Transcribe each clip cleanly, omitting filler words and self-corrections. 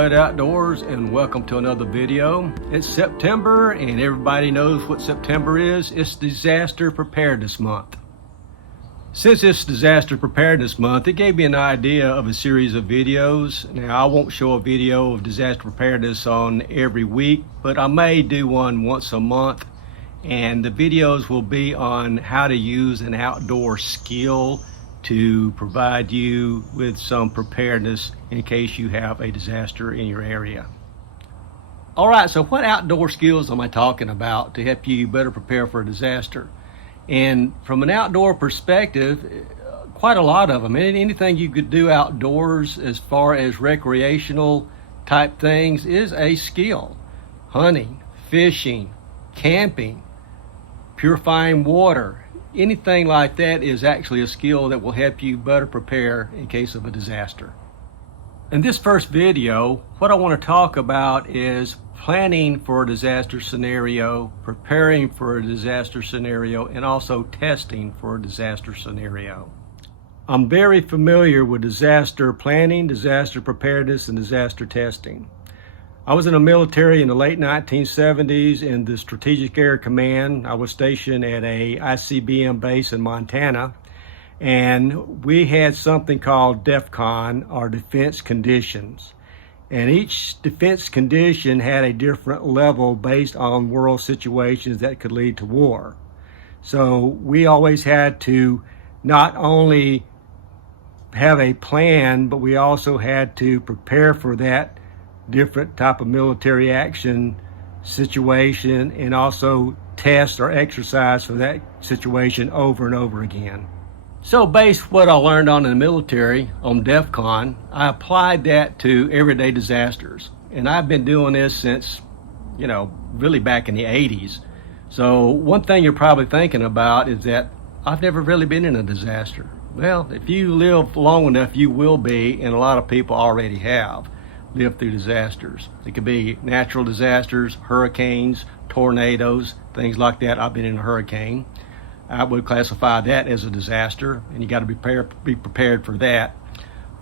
Beloved Outdoors, and welcome to another video. It's September and everybody knows what September is. It's Disaster Preparedness Month. Since it's Disaster Preparedness Month, it gave me an idea of a series of videos. Now, I won't show a video of disaster preparedness on every week, but I may do one once a month. And the videos will be on how to use an outdoor skill to provide you with some preparedness in case you have a disaster in your area. All right, so what outdoor skills am I talking about to help you better prepare for a disaster? And from an outdoor perspective, quite a lot of them. Anything you could do outdoors as far as recreational type things is a skill. Hunting, fishing, camping, purifying water, anything like that is actually a skill that will help you better prepare in case of a disaster. In this first video, what I want to talk about is planning for a disaster scenario, preparing for a disaster scenario, and also testing for a disaster scenario. I'm very familiar with disaster planning, disaster preparedness, and disaster testing. I was in the military in the late 1970s in the Strategic Air Command. I was stationed at a ICBM base in Montana, and we had something called DEFCON, or Defense Conditions. And each defense condition had a different level based on world situations that could lead to war. So we always had to not only have a plan, but we also had to prepare for that different type of military action situation and also test or exercise for that situation over and over again. So based what I learned on in the military on DEFCON, I applied that to everyday disasters. And I've been doing this since, really back in the 80s. So one thing you're probably thinking about is that I've never really been in a disaster. Well, if you live long enough, you will be, and a lot of people already have lived through disasters. It could be natural disasters, hurricanes, tornadoes, things like that. I've been in a hurricane. I would classify that as a disaster, and you got to be prepared for that.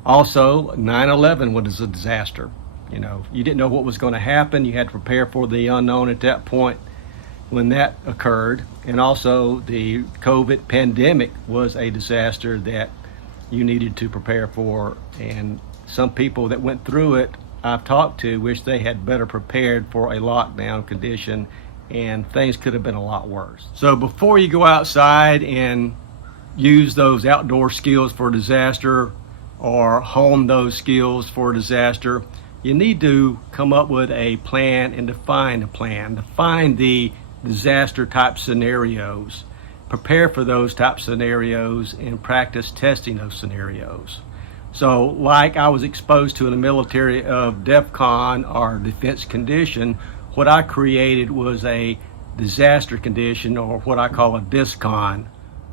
Also, 9/11 was a disaster. You didn't know what was going to happen. You had to prepare for the unknown at that point when that occurred. And also, the COVID pandemic was a disaster that you needed to prepare for. And some people that went through it I've talked to wish they had better prepared for a lockdown condition, and things could have been a lot worse. So before you go outside and use those outdoor skills for a disaster or hone those skills for a disaster, you need to come up with a plan and define a plan. Define the disaster type scenarios. Prepare for those type scenarios and practice testing those scenarios. So like I was exposed to in the military of DEFCON, or defense condition, what I created was a disaster condition, or what I call a DISCON.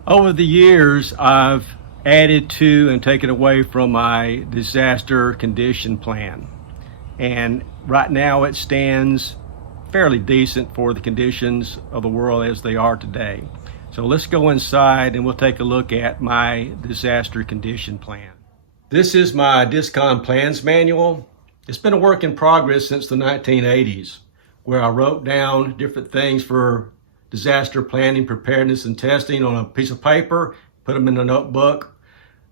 Over the years, I've added to and taken away from my disaster condition plan. And right now it stands fairly decent for the conditions of the world as they are today. So let's go inside and we'll take a look at my disaster condition plan. This is my DISCON plans manual. It's been a work in progress since the 1980s, where I wrote down different things for disaster planning, preparedness, and testing on a piece of paper, put them in a notebook.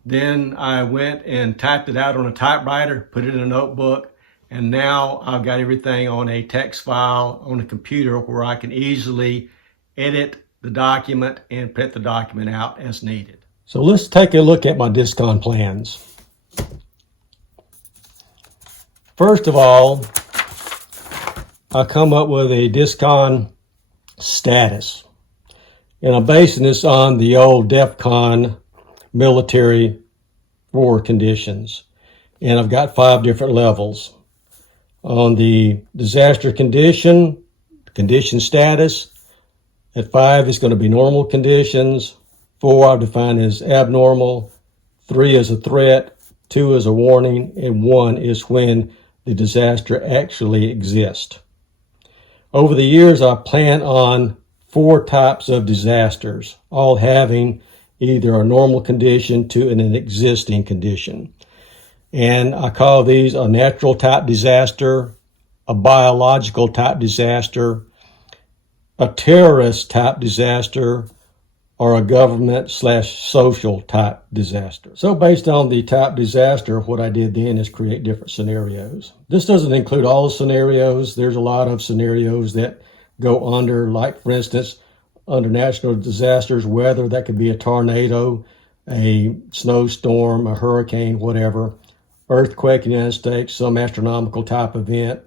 Then I went and typed it out on a typewriter, put it in a notebook, and now I've got everything on a text file on a computer where I can easily edit the document and print the document out as needed. So let's take a look at my DISCON plans. First of all, I come up with a DISCON status. And I'm basing this on the old DEFCON military war conditions. And I've got 5 different levels. On the disaster condition status, at 5 is going to be normal conditions. 4 I've defined as abnormal. 3 is a threat. 2 is a warning. And 1 is when the disaster actually exists. Over the years, I plan on 4 types of disasters, all having either a normal condition to an existing condition. And I call these a natural type disaster, a biological type disaster, a terrorist type disaster, or a government/social type disaster. So based on the type disaster, what I did then is create different scenarios. This doesn't include all the scenarios. There's a lot of scenarios that go under, like for instance, under natural disasters, weather, that could be a tornado, a snowstorm, a hurricane, whatever, earthquake in the United States, some astronomical type event.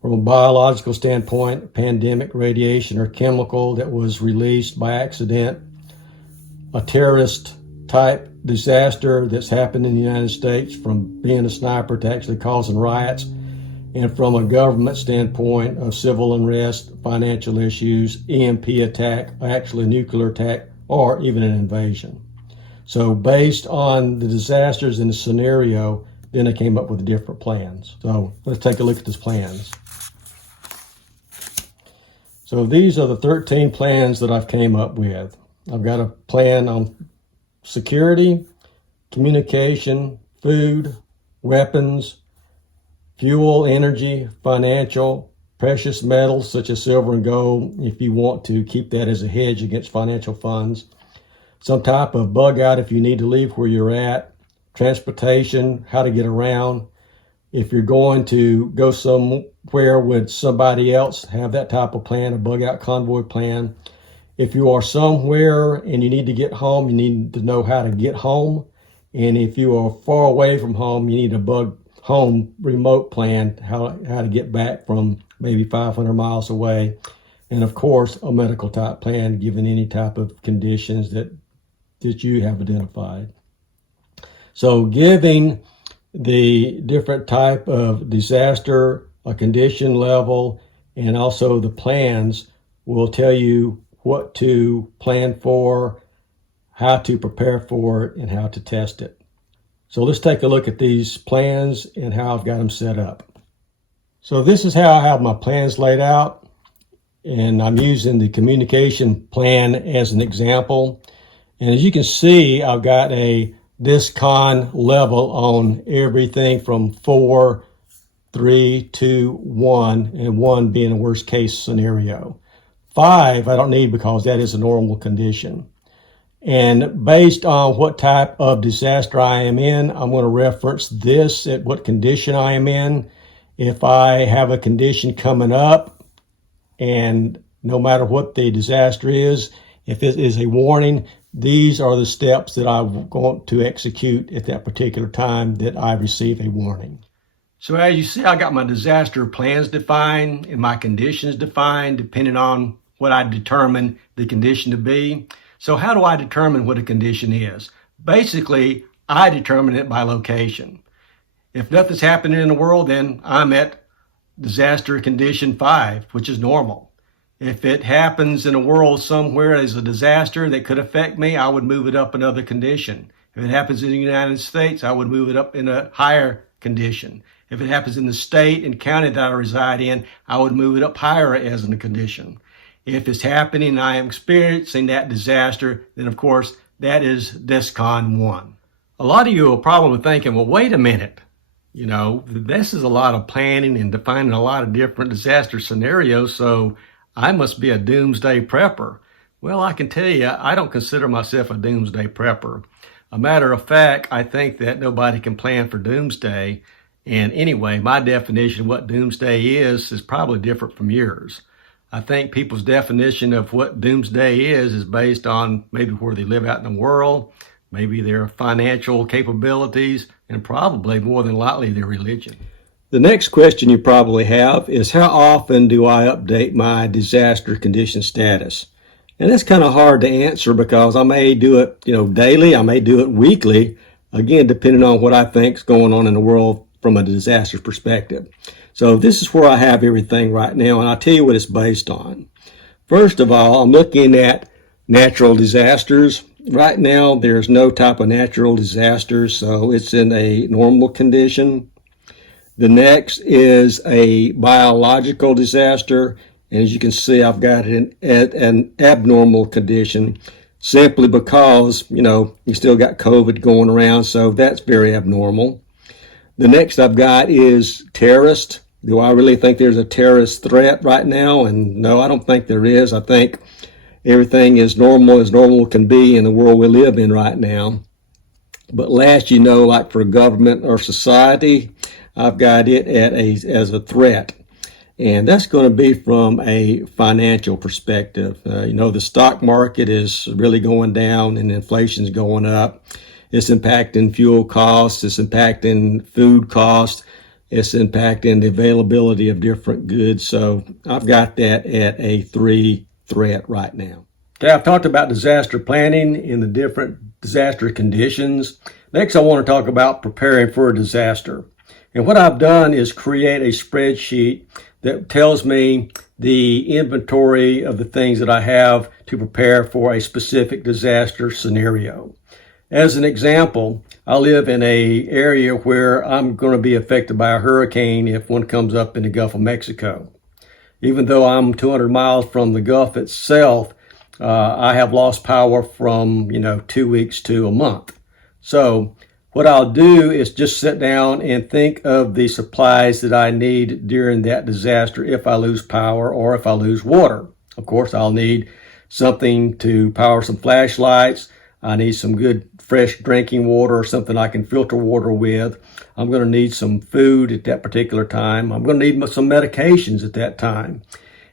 From a biological standpoint, pandemic, radiation, or chemical that was released by accident, a terrorist type disaster that's happened in the United States, from being a sniper to actually causing riots, and from a government standpoint of civil unrest, financial issues, EMP attack, actually nuclear attack, or even an invasion. So based on the disasters in the scenario, then I came up with different plans. So let's take a look at these plans. So these are the 13 plans that I've came up with. I've got a plan on security, communication, food, weapons, fuel, energy, financial, precious metals such as silver and gold, if you want to keep that as a hedge against financial funds, some type of bug out if you need to leave where you're at, transportation, how to get around. If you're going to go somewhere with somebody else, have that type of plan, a bug out convoy plan. If you are somewhere and you need to get home, you need to know how to get home. And if you are far away from home, you need a bug home remote plan, how to get back from maybe 500 miles away. And of course, a medical type plan, given any type of conditions that you have identified. So giving the different type of disaster, a condition level, and also the plans will tell you what to plan for, how to prepare for it, and how to test it. So let's take a look at these plans and how I've got them set up. So this is how I have my plans laid out, and I'm using the communication plan as an example. And as you can see, I've got a DISCON level on everything from 4, 3, 2, 1, and 1 being a worst case scenario. 5 I don't need because that is a normal condition. And based on what type of disaster I am in, I'm going to reference this at what condition I am in. If I have a condition coming up, and no matter what the disaster is, if it is a warning, these are the steps that I want to execute at that particular time that I receive a warning. So as you see, I got my disaster plans defined and my conditions defined depending on what I determine the condition to be. So how do I determine what a condition is? Basically, I determine it by location. If nothing's happening in the world, then I'm at disaster condition 5, which is normal. If it happens in the world somewhere as a disaster that could affect me, I would move it up another condition. If it happens in the United States, I would move it up in a higher condition. If it happens in the state and county that I reside in, I would move it up higher as a condition. If it's happening and I am experiencing that disaster, then of course, that is DISCON 1. A lot of you are probably thinking, well, wait a minute. You know, this is a lot of planning and defining a lot of different disaster scenarios, so I must be a doomsday prepper. Well, I can tell you, I don't consider myself a doomsday prepper. A matter of fact, I think that nobody can plan for doomsday. And anyway, my definition of what doomsday is probably different from yours. I think people's definition of what doomsday is based on maybe where they live out in the world, maybe their financial capabilities, and probably more than likely their religion. The next question you probably have is, how often do I update my disaster condition status? And that's kind of hard to answer because I may do it, daily, I may do it weekly, again, depending on what I think is going on in the world from a disaster perspective. So this is where I have everything right now, and I'll tell you what it's based on. First of all, I'm looking at natural disasters. Right now, there's no type of natural disaster, so it's in a normal condition. The next is a biological disaster, and as you can see, I've got it at an abnormal condition simply because, you still got COVID going around, so that's very abnormal. The next I've got is terrorist. Do I really think there's a terrorist threat right now? And no, I don't think there is. I think everything is normal as normal can be in the world we live in right now. But last, like for government or society, I've got it as a threat. And that's going to be from a financial perspective. The stock market is really going down and inflation's going up. It's impacting fuel costs. It's impacting food costs. It's impacting the availability of different goods. So I've got that at a 3 threat right now. Okay, I've talked about disaster planning in the different disaster conditions. Next, I want to talk about preparing for a disaster. And what I've done is create a spreadsheet that tells me the inventory of the things that I have to prepare for a specific disaster scenario. As an example, I live in an area where I'm going to be affected by a hurricane if one comes up in the Gulf of Mexico. Even though I'm 200 miles from the Gulf itself, I have lost power from 2 weeks to a month. So what I'll do is just sit down and think of the supplies that I need during that disaster if I lose power or if I lose water. Of course, I'll need something to power some flashlights. I need some good fresh drinking water or something I can filter water with. I'm going to need some food at that particular time. I'm going to need some medications at that time.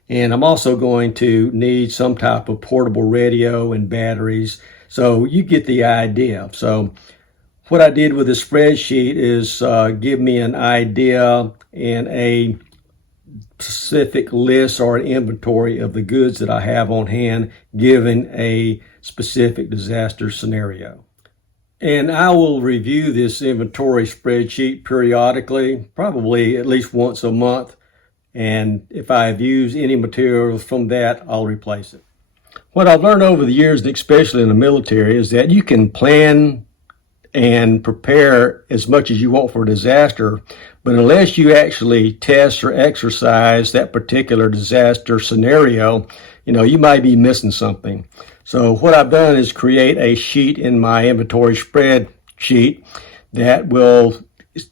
And I'm also going to need some type of portable radio and batteries. So you get the idea. So what I did with this spreadsheet is give me an idea and a specific list or an inventory of the goods that I have on hand given a specific disaster scenario. And I will review this inventory spreadsheet periodically, probably at least once a month. And if I've used any materials from that, I'll replace it. What I've learned over the years, especially in the military, is that you can plan and prepare as much as you want for a disaster, but unless you actually test or exercise that particular disaster scenario, you might be missing something. So what I've done is create a sheet in my inventory spreadsheet that will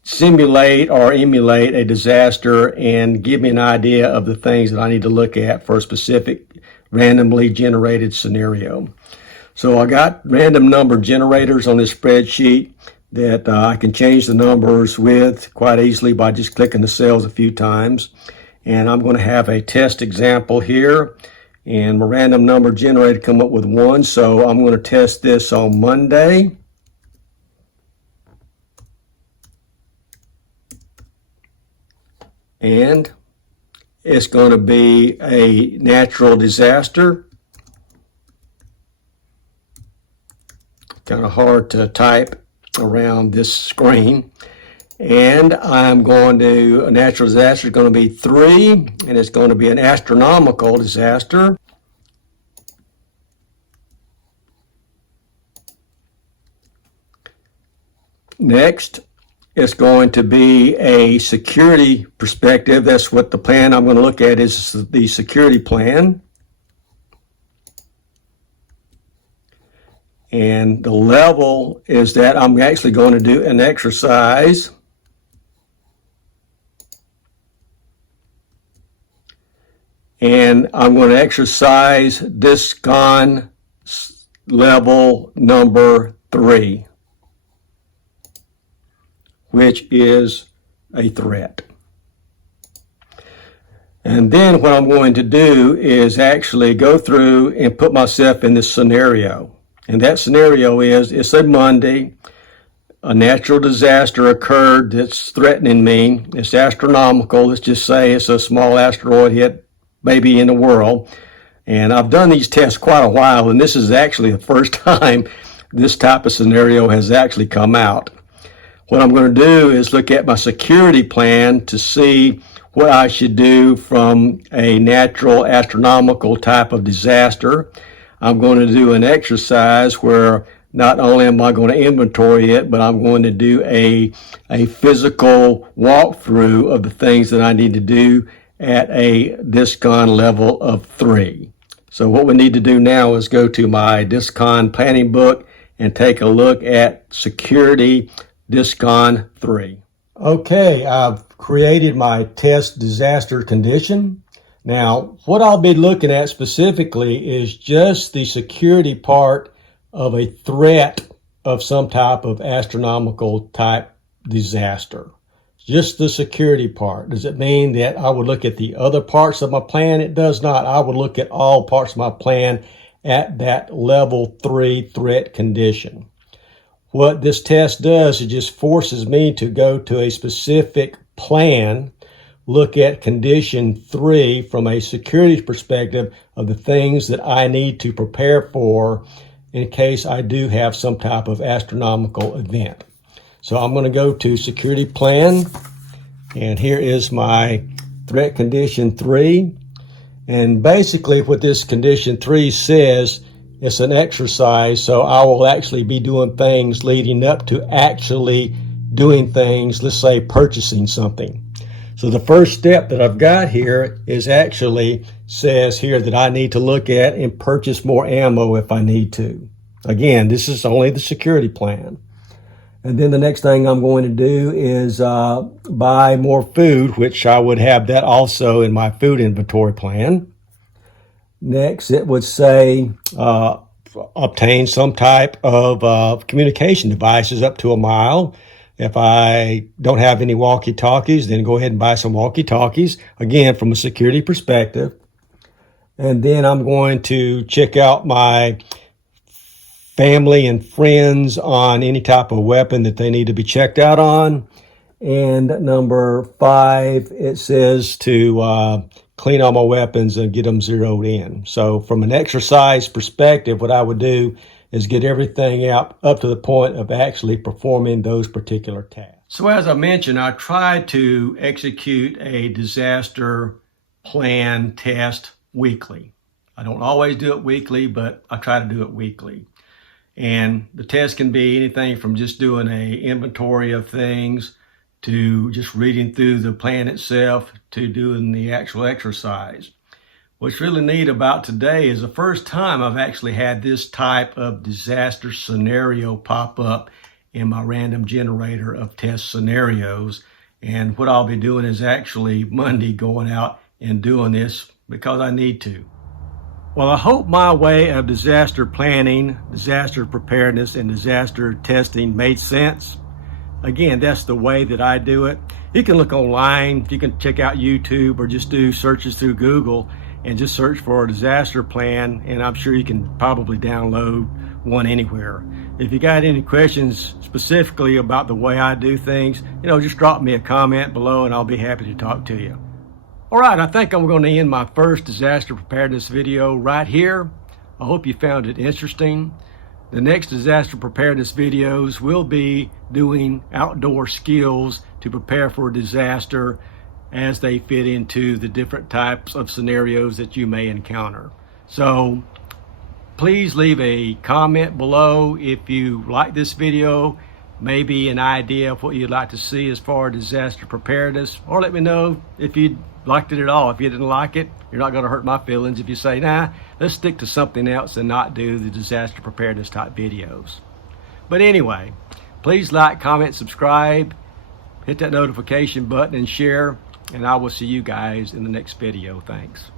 simulate or emulate a disaster and give me an idea of the things that I need to look at for a specific randomly generated scenario. So I got random number generators on this spreadsheet that I can change the numbers with quite easily by just clicking the cells a few times. And I'm going to have a test example here. And my random number generator come up with 1. So I'm going to test this on Monday. And it's going to be a natural disaster. Kind of hard to type around this screen. And I'm going to, a natural disaster is going to be 3, and it's going to be an astronomical disaster. Next, it's going to be a security perspective. That's what the plan I'm going to look at is the security plan. And the level is that I'm actually going to do an exercise. And I'm going to exercise DISCON level number 3, which is a threat. And then what I'm going to do is actually go through and put myself in this scenario. And that scenario is, it's a Monday, a natural disaster occurred that's threatening me. It's astronomical. Let's just say it's a small asteroid hit maybe in the world. And I've done these tests quite a while, and this is actually the first time this type of scenario has actually come out. What I'm going to do is look at my security plan to see what I should do from a natural astronomical type of disaster. I'm going to do an exercise where not only am I going to inventory it, but I'm going to do a physical walkthrough of the things that I need to do at a DISCON level of 3. So what we need to do now is go to my DISCON planning book and take a look at security DISCON 3. Okay, I've created my test disaster condition. Now, what I'll be looking at specifically is just the security part of a threat of some type of astronomical type disaster. Just the security part. Does it mean that I would look at the other parts of my plan? It does not. I would look at all parts of my plan at that level 3 threat condition. What this test does, it just forces me to go to a specific plan, look at condition 3 from a security perspective of the things that I need to prepare for in case I do have some type of astronomical event. So I'm going to go to security plan, and here is my threat condition 3. And basically what this condition 3 says, it's an exercise, so I will actually be doing things leading up to actually doing things, let's say purchasing something. So the first step that I've got here is actually says here that I need to look at and purchase more ammo if I need to. Again, this is only the security plan. And then the next thing I'm going to do is buy more food, which I would have that also in my food inventory plan. Next, it would say obtain some type of communication devices up to a mile. If I don't have any walkie-talkies, then go ahead and buy some walkie-talkies, again, from a security perspective. And then I'm going to check out my family and friends on any type of weapon that they need to be checked out on. And number 5, it says to clean all my weapons and get them zeroed in. So from an exercise perspective, what I would do is get everything up to the point of actually performing those particular tasks. So as I mentioned, I try to execute a disaster plan test weekly. I don't always do it weekly, but I try to do it weekly. And the test can be anything from just doing an inventory of things to just reading through the plan itself to doing the actual exercise. What's really neat about today is the first time I've actually had this type of disaster scenario pop up in my random generator of test scenarios. And what I'll be doing is actually Monday going out and doing this because I need to. Well, I hope my way of disaster planning, disaster preparedness, and disaster testing made sense. Again, that's the way that I do it. You can look online, you can check out YouTube, or just do searches through Google and just search for a disaster plan, and I'm sure you can probably download one anywhere. If you got any questions specifically about the way I do things, just drop me a comment below and I'll be happy to talk to you. All right, I think I'm going to end my first disaster preparedness video right here. I hope you found it interesting. The next disaster preparedness videos will be doing outdoor skills to prepare for a disaster as they fit into the different types of scenarios that you may encounter. So please leave a comment below if you like this video, maybe an idea of what you'd like to see as far as disaster preparedness, or let me know if you liked it at all. If you didn't like it, you're not going to hurt my feelings if you say, nah, let's stick to something else and not do the disaster preparedness type videos. But anyway, please like, comment, subscribe, hit that notification button and share, and I will see you guys in the next video. Thanks.